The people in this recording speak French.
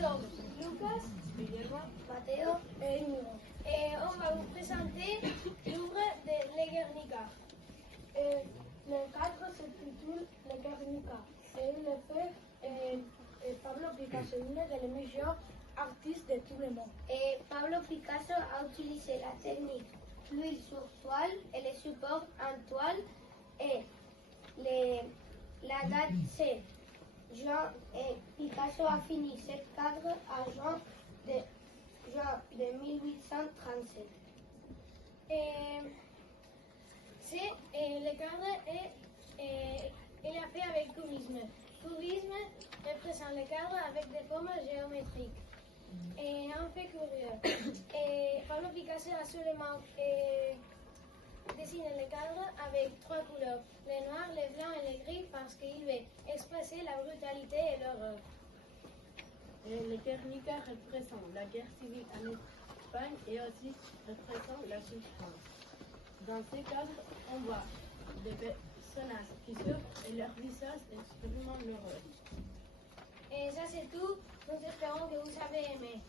sommes Lucas, Guillermo, Mateo et Emilio. Et on va vous présenter l'œuvre de Le Guernica. Le cadre s'intitule Le Guernica. Et il est fait Pablo Picasso, une des meilleurs artistes de tout le monde. Et Pablo Picasso a utilisé la technique l'huile sur toile et les supports en toile et la date c'est juin et Picasso a fini ce cadre à juin de 1837. Le cadre il a fait avec cubisme. Cubisme représente le cadre avec des formes géométriques. Et un fait curieux. Pablo Picasso a seulement dessiné le cadre avec trois couleurs, le noir, le blanc et le gris, parce qu'il veut expresser la brutalité et l'horreur. Le Guernica représente la guerre civile en Espagne et aussi représente la souffrance. Dans ce cadre, on voit des personnages qui souffrent et leur visage expriment l'horreur. Et ça c'est tout, nous espérons que vous avez aimé.